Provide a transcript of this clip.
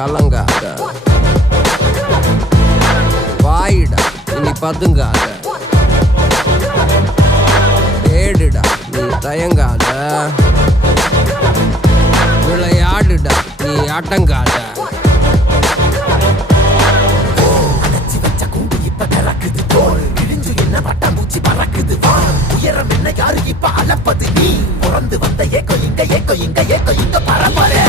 கலங்காத, வாயிடா இனி பதுங்காத, ஏடுடா நீ தயங்காத, விளையாடுடா நீ அடங்காத. உயரம் என்ன யாரு இப்ப அளப்பது நீ பிறந்து வந்த ஏக்கோ இங்க பரம்பரை